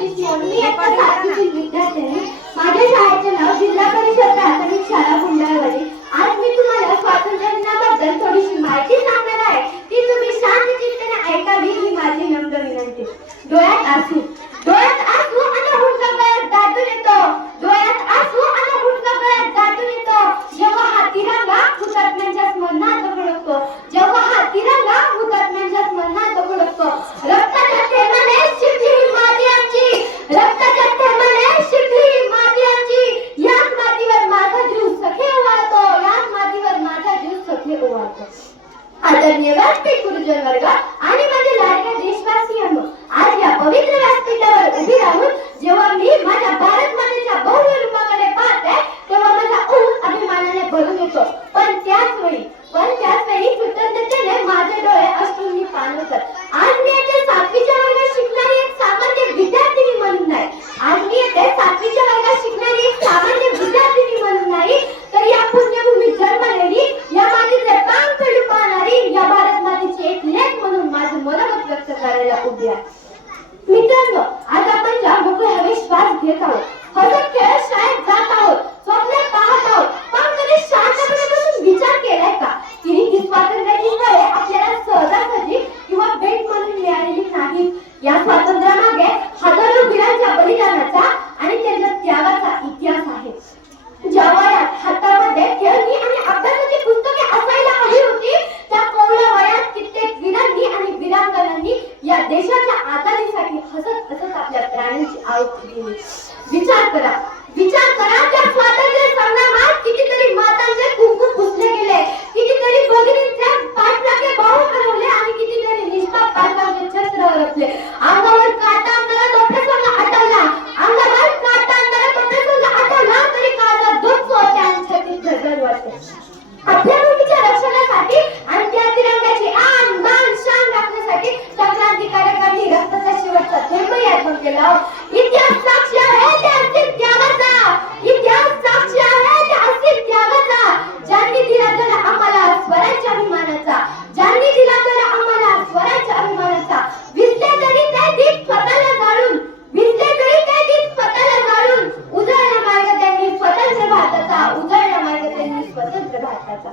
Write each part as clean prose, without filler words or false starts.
मी आता 7वीतील विद्यार्थी आहे. माझ्या शाळेचे नाव जिल्हा परिषद प्राथमिक शाळा गुंडाळवाडी. आज मी तुम्हाला स्वातंत्र्य दिनाबद्दल थोडीशी माहिती सांगणार आहे. ती तुम्ही शांत चित्ताने ऐकावी ही माझी नम्र विनंती. डोळ्यात आसू आणि हुंडका गळ्यात दाटून येतो. डोळ्यात आसू आणि हुंडका गळ्यात दाटून येतो. जेव्हा हा तिरंगा हुतात्म्यांच्या स्मरणात फडकतो. जेव्हा हा तिरंगा हुतात्म्यांच्या स्मरणात फडकतो. रक्ताच्या थेंबाने शिकली ही माती आमची. रक्ताच्या थेंबाने शिकली ही माती आमची. याच मातीवर माझा जीव सखे ओवाळतो. याच मातीवर माझा जीव सखे ओवाळतो. आदरणीय व्यासपीठ गुरुजन वर्ग आणि माझे लाडक्या देशवासियांनो, आज या पवित्र व्यासपीठावर उभी राहून जेव्हा मी माझ्या भारत मातेच्या भव्य रूपाकडे पाहते तेव्हा माझा ऊर अभिमानाने भरून येतो. पण त्याच वेळी कृतज्ञतेने माझे डोळे अश्रूंनी पाणवतात. आज मी येथे 7वीच्या वर्गात शिकणारी एक सामान्य विद्यार्थिनी म्हणून नाही. आज मी येथे 7वीच्या वर्गात शिकणारी एक सामान्य विद्यार्थिनी म्हणून नाही, तर या पुण्यभूमीत जन्मलेली, या मातीचे काम खेळू पाहणारी, या भारत मातेची एक लेक म्हणून माझे मनोगत व्यक्त करायला उभी आहे. मित्रांनो, आज आपण ज्या मोकळे हवे श्वास घेत आहोत, हसत खेळत शाळेत जात आहोत, स्वप्न पाहत आहोत, पण कधी शांतपणे बसून विचार केलाय का की ही स्वातंत्र्याची फळे आपल्याला सहजासहजी किंवा भेट म्हणून मिळालेली नाहीत. या स्वातंत्र्यामागे हजारो वीरांच्या बलिदानाचा आणि त्यांच्या त्यागाचा इतिहास आहे. ज्या वयात हातामध्ये खेळणी आणि अभ्यासाची पुस्तके असायला हवी होती, त्या कोवळ्या वयात कित्येक वीरांनी आणि वीरांगनांनी या देशाच्या आझादीसाठी हसत हसत आपल्या प्राणांची आहुती दिली. विचार करा त्या स्वातंत्र्य संग्रामात कितीतरी मातांचे कुंकू पुसले गेले, कितीतरी भगिनींचे पाठलागे बाहू हरवले आणि कितीतरी निष्पाप पालकांचे छत्र हरपले. अंगावर काटा अंगाला तो प्रसंग आठवला, अंगावर काटा अंगाला तो प्रसंग आठवला तरी काळजात दुःख होते आणि छातीत धडधड वाटते. आपल्या भूमीच्या रक्षणासाठी आणि त्या तिरंग्याची आन बान शान राखण्यासाठी त्या क्रांतिकारकांनी रक्ताचा शेवटचा थेंब अर्पण केला. इतिहास साक्षी आहे त्या अस्थिर त्यागाचा. इतिहास साक्षी आहे त्या अस्थिर त्यागाचा. ज्यांनी दिला तर आम्हाला स्वराज्य अभिमानाचा. ज्यांनी दिला तर आम्हाला स्वराज्य अभिमानाचा. विसले तरी ते दीप स्वतःला जाळून, विसले तरी ते दीप स्वतःला जाळून उजळला मार्ग त्यांनी स्वतंत्र भारताचा. उजळला मार्ग त्यांनी स्वतंत्र भारताचा.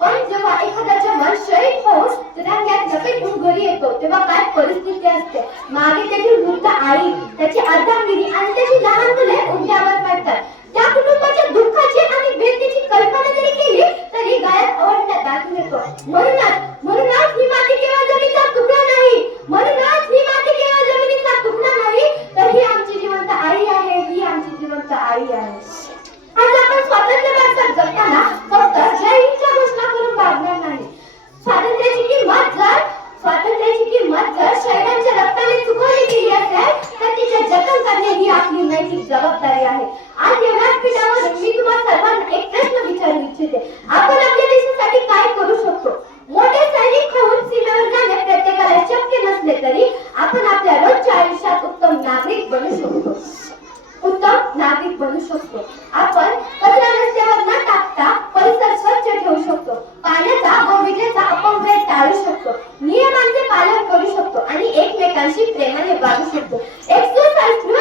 पण जेव्हा एखाद्याचे मन शहीद होऊन तिरंग्यात लपेटून घरी येतो तेव्हा काय परिस्थिती असते. मागे त्याची वृद्ध आई, त्याची अर्धांगिनी आणि त्याची लहान मुले उघड्यावर पडतात. त्या कुटुंबाच्या दुःखाची आणि वेदनेची कल्पना जरी केली तरी गायत अवढण्यात दाखवून येतो. म्हणूनच ही माती केवळ जमिनीचा तुकडा नाही, म्हणूनच ही माती केवळ जमिनीचा तुकडा नाही, तर ही आमची जिवंत आई आहे. ही आमची जिवंत आई आहे. आज आपण स्वातंत्र्य भारतात जगताना फक्त जय हिंदच्या घोषणा करून भागणार नाही. स्वातंत्र्याची किंमत जर शहीदांच्या रक्ताने चुकवली गेली असेल तर तिचे जतन करणे ही आपली नैतिक जबाबदारी आहे. आज या व्यासपीठावर मी तुम्हा सर्वांना एक प्रश्न विचारू इच्छिते. आपण आपल्या देशासाठी काय करू शकतो? मोठे सैनिक होऊन सीमेवर जाणे प्रत्येकाला शक्य नसले तरी आपण आपल्या रोजच्या आयुष्यात उत्तम नागरिक बनू शकतो. आपण कचरा रस्त्यावर न टाकता परिसर स्वच्छ ठेवू शकतो. पाण्याचा व विजेचा अपव्यय टाळू शकतो. नियमांचे पालन करू शकतो आणि एकमेकांशी प्रेमाने वागू शकतो. एक सुसंस्कृत